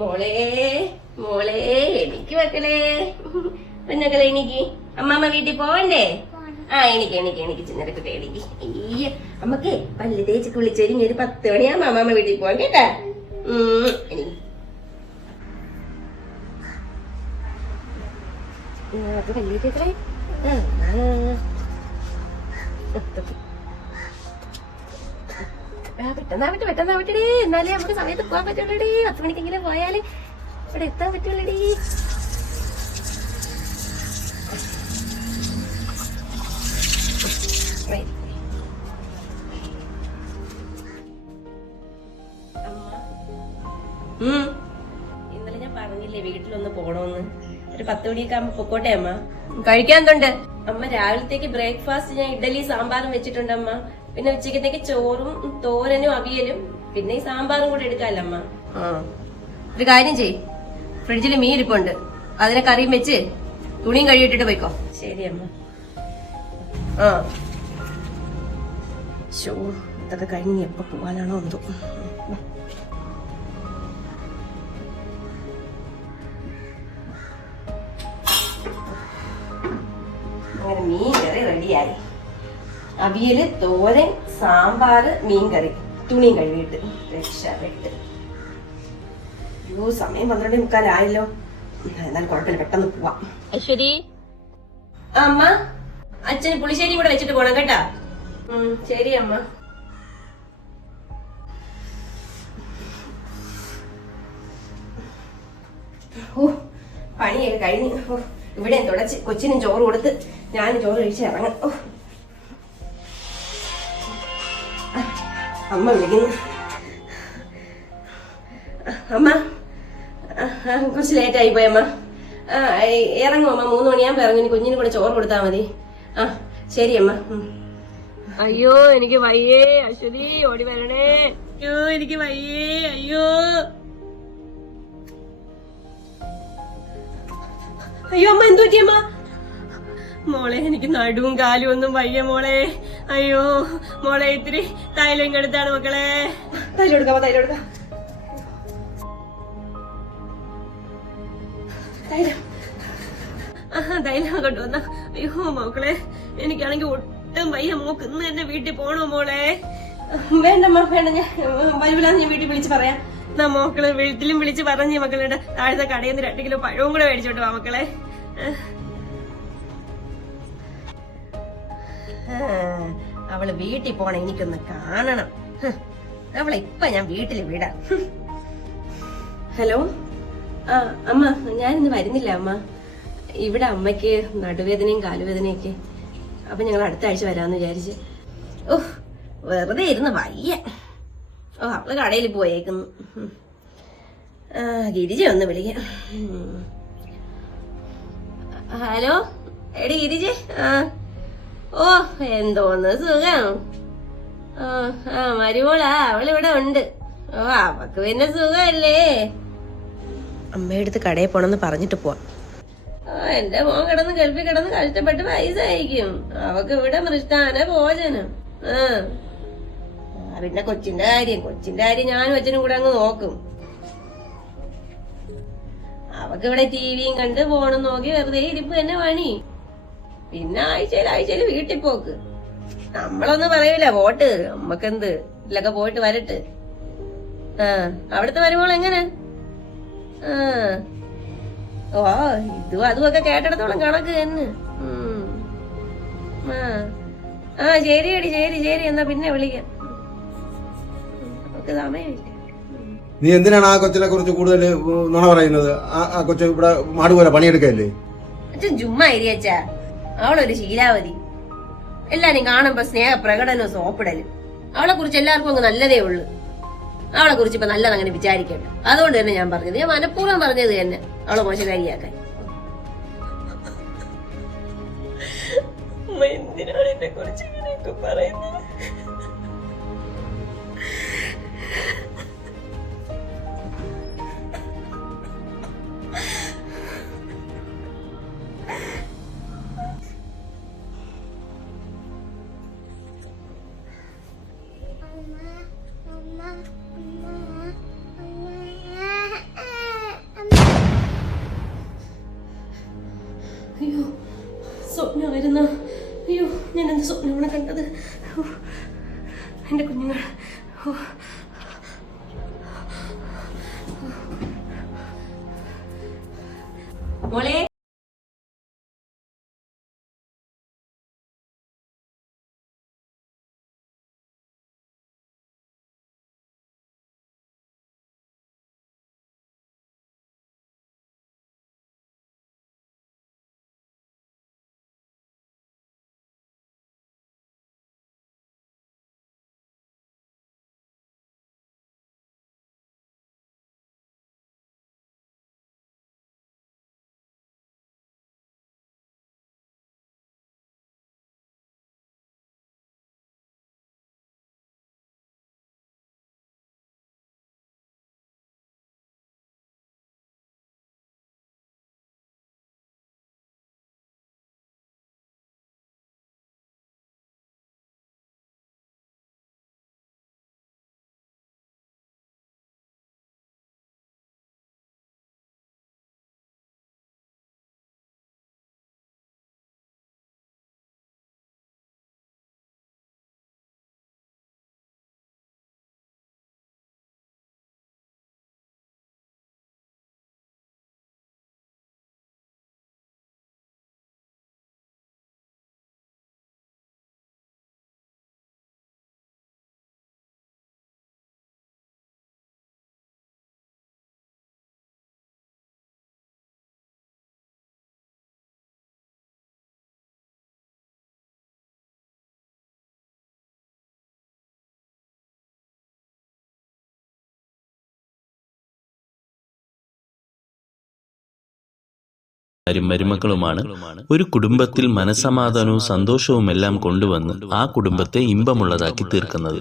മോളെ മോളെ എനിക്ക് മക്കളെ പിന്നക്കളെ എനിക്ക് അമ്മാമ്മ വീട്ടിൽ പോവണ്ടേ? എനിക്ക് ചിന്നരക്കുട്ടി എനിക്ക് അയ്യ അമ്മക്ക് പല്ല് തേച്ച് കുളിച്ചൊരിഞ്ഞ് ഒരു 10 മണിയാകുമ്പോ അമ്മാമ്മ വീട്ടിൽ പോവാൻ കേട്ടാ. എനിക്ക് വലിയ ചേട്ടേ പെട്ടെന്നാവട്ടെടേ, എന്നാലേ നമുക്ക് സമയത്ത് പോകാൻ പറ്റുള്ളൂടേ. 10 മണിക്കെങ്കിലും പോയാലേ ഇവിടെ എത്താൻ പറ്റുള്ളൂടേ. ഇന്നലെ ഞാൻ പറഞ്ഞില്ലേ വീട്ടിലൊന്ന് പോണോന്ന്. ഒരു 10 മണിയൊക്കെ ആകുമ്പോ പൊക്കോട്ടെ അമ്മ. കഴിക്കാൻ എന്തുണ്ട് അമ്മ? രാവിലത്തേക്ക് ബ്രേക്ക്ഫാസ്റ്റ് ഞാൻ ഇഡലി സാമ്പാറും വെച്ചിട്ടുണ്ട് അമ്മ. പിന്നെ ഉച്ചക്കത്തേക്ക് ചോറും തോരനും അവിയലും പിന്നെ ഈ സാമ്പാറും കൂടെ എടുക്കാമല്ലോ അമ്മ. ഒരു കാര്യം ചെയ്, ഫ്രിഡ്ജിൽ മീൻ ഇരിപ്പുണ്ട്, അതിനെ കറിയും വെച്ച് തുണിയും കഴുകിയിട്ടിട്ട് പോയിക്കോ. ശരി അമ്മ. ഇതൊക്കെ കഴിഞ്ഞ് എപ്പോ പോവാനാണോ എന്തോ. അങ്ങനെ മീൻ കറി റെഡിയായി. അവിയല്, തോരൻ, സാമ്പാറ്, മീൻകറി, തുണിയും കഴുകിയിട്ട് രക്ഷപ്പെട്ട്. സമയം 12:45 എന്നാലും കുഴപ്പമില്ല, പെട്ടെന്ന് പോവാം. ശരി അമ്മ, അച്ഛന് പുളിശ്ശേരി കൂടെ വെച്ചിട്ട് പോണം കേട്ടാ. ശരി അമ്മ. പണിയൊക്കെ കഴിഞ്ഞ് ഇവിടെ തുടച്ച് കൊച്ചിനും ചോറ് കൊടുത്ത് ഞാനും ചോറ് കഴിച്ച് ഇറങ്ങാം. അമ്മ വിളിക്കുന്നു. അമ്മ കുറച്ച് ലേറ്റ് ആയി പോയമ്മ. ഇറങ്ങും അമ്മ, 3 മണിയാകുമ്പോ ഇറങ്ങും. ഇനി കുഞ്ഞിന് കൂടെ ചോറ് കൊടുത്താൽ മതി. ശരി അമ്മ. അയ്യോ എനിക്ക് വയ്യേ അശ്വതി, ഓടി വരണേ. അയ്യോ എനിക്ക് വയ്യേ. അയ്യോ അയ്യോ അമ്മ, എന്തു പറ്റിയമ്മ? മോളെ എനിക്ക് നടുവും കാലും ഒന്നും വയ്യ മോളെ. അയ്യോ മോളെ, ഇത്തിരി തൈലം ഇങ്ങെടുത്താണ് മക്കളെ. തൈലം എടുക്കാം, തൈലം എടുക്കാം. തൈലം കൊണ്ടുവന്ന. അയ്യോ മക്കളെ, എനിക്കാണെങ്കിൽ ഒട്ടും വയ്യ. മോക്ക് ഇന്ന് എന്നെ വീട്ടിൽ പോണോ മോളെ? വേണ്ടമ്മ വേണ്ട, ഞാൻ വരൂലെന്ന് ഞാൻ വീട്ടിൽ വിളിച്ച് പറയാം. മോക്കള് വീട്ടിലും വിളിച്ച് പറഞ്ഞ് മക്കളുടെ താഴത്തെ കടയിൽ നിന്ന് 2 കിലോ പഴവും കൂടെ മേടിച്ചോട്ട് വാ മക്കളെ. അവള് വീട്ടിൽ പോണ എനിക്കൊന്ന് കാണണം. അവളെ ഇപ്പൊ ഞാൻ വീട്ടിൽ വിടാം. ഹലോ അമ്മ, ഞാനിന്ന് വരുന്നില്ല അമ്മ. ഇവിടെ അമ്മയ്ക്ക് നടുവേദനയും കാലുവേദനയൊക്കെ. അപ്പൊ ഞങ്ങൾ അടുത്ത ആഴ്ച വരാന്ന് വിചാരിച്ച്. വെറുതെ ഇരുന്ന് വയ്യ. അവള് കടയിൽ പോയേക്കുന്നു. ഗിരിജ ഒന്ന് വിളിക്കാം. ഹലോ എടി ഗിരിജ. എന്തോന്ന് സുഖം. മരുമോളാ, അവളിവിടെ ഉണ്ട്. അവക്ക് പിന്നെ സുഖല്ലേ. അമ്മയടുത്ത് കടയിൽ പോണെന്ന് പറഞ്ഞിട്ട് പോവാം. എന്റെ മോൻ കിടന്ന് ഗൾഫിൽ കിടന്ന് കഷ്ടപ്പെട്ട് പൈസ അയക്കും. അവക്ക് ഇവിടെ മൃഷ്ടാന ഭോജനം. പിന്നെ കൊച്ചിന്റെ കാര്യം ഞാനും അച്ഛനും കൂടെ അങ്ങ് നോക്കും. അവക്ക് ഇവിടെ ടിവിയും കണ്ട് ഫോണും നോക്കി വെറുതെ ഇരിപ്പ് തന്നെ പണി. പിന്നെ ആഴ്ചയിൽ വീട്ടിൽ പോക്ക്. നമ്മളൊന്നും പറയൂല, പോട്ട് നമ്മക്കെന്ത്, ഇതിലൊക്കെ പോയിട്ട് വരട്ട്. അവിടുത്തെ വരുമ്പോൾ എങ്ങനെ? ഇതും അതുമൊക്കെ കേട്ടിടത്തോളം കണക്ക് തന്നെ. ശരിയടി, ശരി എന്നാ പിന്നെ വിളിക്കാം. സമയമില്ല. നീ എന്തിനാണ് ആ കൊച്ചിനെ കുറിച്ച് കൂടുതൽ നുണ പറയുന്നത്? ആ കൊച്ചു ഇവിടെ മാടുപോലെ പണിയെടുക്കല്ലേ? അച്ഛൻ ചുമ്മാ ഇരിയച്ചാ. അവളൊരു ശീലാവതി. എല്ലാരും കാണുമ്പോ സ്നേഹ പ്രകടനവും സോപ്പിടലും. അവളെ കുറിച്ച് എല്ലാവർക്കും അങ്ങ് നല്ലതേ ഉള്ളു. അവളെ കുറിച്ച് ഇപ്പൊ നല്ലത് അങ്ങനെ വിചാരിക്കണ്ട. അതുകൊണ്ട് തന്നെ ഞാൻ പറഞ്ഞത്, ഞാൻ മനഃപൂർവ്വം പറഞ്ഞത് തന്നെ അവളെ മോശകാരിയാക്കാൻ. എന്തിനാണ് എന്നെ കുറിച്ച് ഇങ്ങനെയൊക്കെ പറയുന്നത്? സ്വപ്നമായിരുന്നു. അയ്യോ, ഞാൻ എന്ത് സ്വപ്നമാണ് കണ്ടത്. എൻ്റെ കുഞ്ഞുങ്ങൾ. മോളെ, മരുമക്കളുമാണ് ഒരു കുടുംബത്തിൽ മനസമാധാനവും സന്തോഷവുമെല്ലാം കൊണ്ടുവന്ന് ആ കുടുംബത്തെ ഇമ്പമുള്ളതാക്കി തീർക്കുന്നത്.